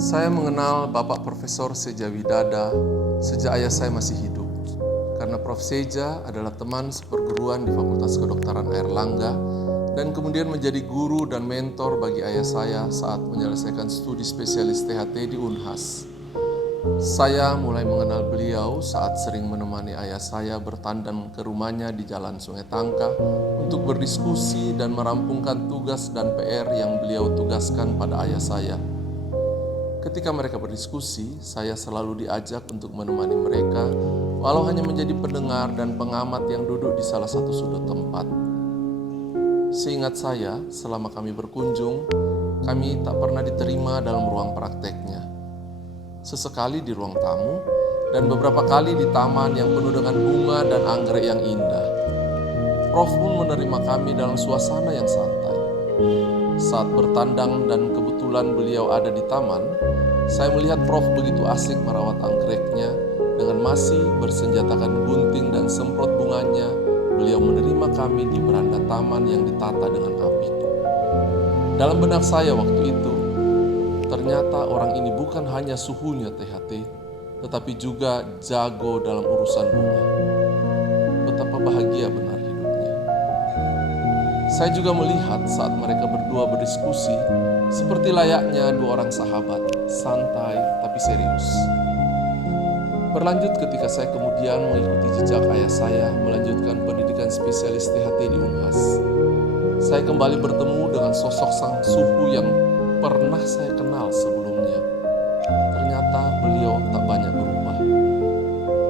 Saya mengenal Bapak Profesor Seja Widada sejak ayah saya masih hidup. Karena Prof. Seja adalah teman seperguruan di Fakultas Kedokteran Airlangga dan kemudian menjadi guru dan mentor bagi ayah saya saat menyelesaikan studi spesialis THT di Unhas. Saya mulai mengenal beliau saat sering menemani ayah saya bertandem ke rumahnya di Jalan Sungai Tangka untuk berdiskusi dan merampungkan tugas dan PR yang beliau tugaskan pada ayah saya. Ketika mereka berdiskusi, saya selalu diajak untuk menemani mereka, walau hanya menjadi pendengar dan pengamat yang duduk di salah satu sudut tempat. Seingat saya, selama kami berkunjung, kami tak pernah diterima dalam ruang prakteknya. Sesekali di ruang tamu, dan beberapa kali di taman yang penuh dengan bunga dan anggrek yang indah. Prof pun menerima kami dalam suasana yang santai. Saat bertandang dan kebetulan beliau ada di taman, saya melihat Prof begitu asik merawat anggreknya dengan masih bersenjatakan gunting dan semprot bunganya. Beliau menerima kami di beranda taman yang ditata dengan apik. Dalam benak saya waktu itu, ternyata orang ini bukan hanya suhunya THT, tetapi juga jago dalam urusan bunga. Betapa bahagia benar hidupnya. Saya juga melihat saat mereka berdua berdiskusi, seperti layaknya dua orang sahabat, santai tapi serius. Berlanjut ketika saya kemudian mengikuti jejak ayah saya melanjutkan pendidikan spesialis THT di Unhas. Saya kembali bertemu dengan sosok sang suhu yang pernah saya kenal sebelumnya. Ternyata beliau tak banyak berubah.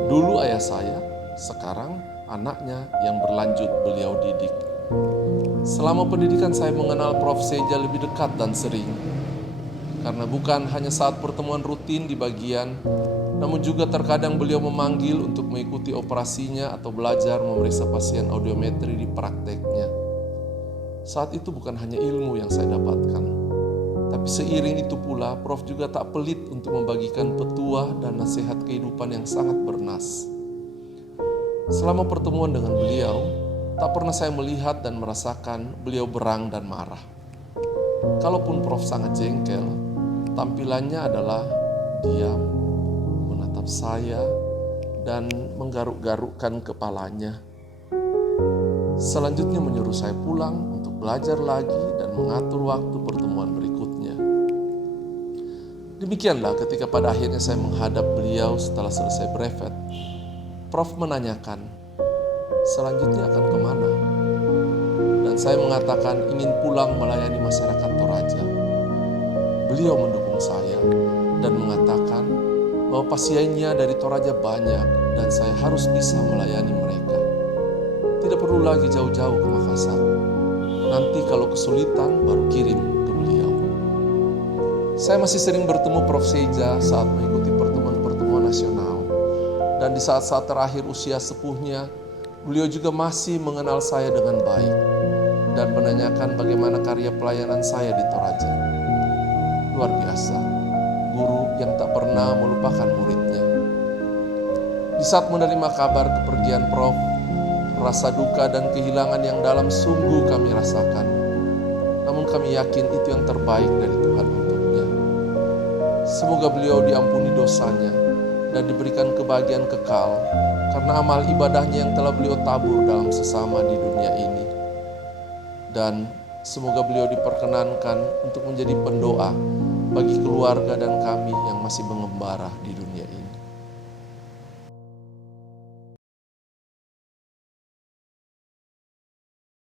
Dulu ayah saya, sekarang anaknya yang berlanjut beliau didik. Selama pendidikan saya mengenal Prof. Seja lebih dekat dan sering. Karena bukan hanya saat pertemuan rutin di bagian, namun juga terkadang beliau memanggil untuk mengikuti operasinya atau belajar memeriksa pasien audiometri di prakteknya. Saat itu bukan hanya ilmu yang saya dapatkan, tapi seiring itu pula Prof juga tak pelit untuk membagikan petuah dan nasihat kehidupan yang sangat bernas. Selama pertemuan dengan beliau, tak pernah saya melihat dan merasakan beliau berang dan marah. Kalaupun Prof sangat jengkel, tampilannya adalah diam, menatap saya, dan menggaruk-garukkan kepalanya. Selanjutnya menyuruh saya pulang untuk belajar lagi dan mengatur waktu pertemuan berikutnya. Demikianlah ketika pada akhirnya saya menghadap beliau setelah selesai brevet, Prof menanyakan, selanjutnya akan kemana? Dan saya mengatakan ingin pulang melayani masyarakat Toraja. Beliau mendukung saya dan mengatakan bahwa pasiennya dari Toraja banyak dan saya harus bisa melayani mereka. Tidak perlu lagi jauh-jauh ke Makassar. Nanti kalau kesulitan baru kirim ke beliau. Saya masih sering bertemu Prof. Seja saat mengikuti pertemuan-pertemuan nasional. Dan di saat-saat terakhir usia sepuhnya, beliau juga masih mengenal saya dengan baik dan menanyakan bagaimana karya pelayanan saya di Toraja. Luar biasa, guru yang tak pernah melupakan muridnya. Di saat menerima kabar kepergian Prof, rasa duka dan kehilangan yang dalam sungguh kami rasakan. Namun kami yakin itu yang terbaik dari Tuhan untuknya. Semoga beliau diampuni dosanya dan diberikan kebahagiaan kekal karena amal ibadahnya yang telah beliau tabur dalam sesama di dunia ini. Dan semoga beliau diperkenankan untuk menjadi pendoa bagi keluarga dan kami yang masih mengembara di dunia ini.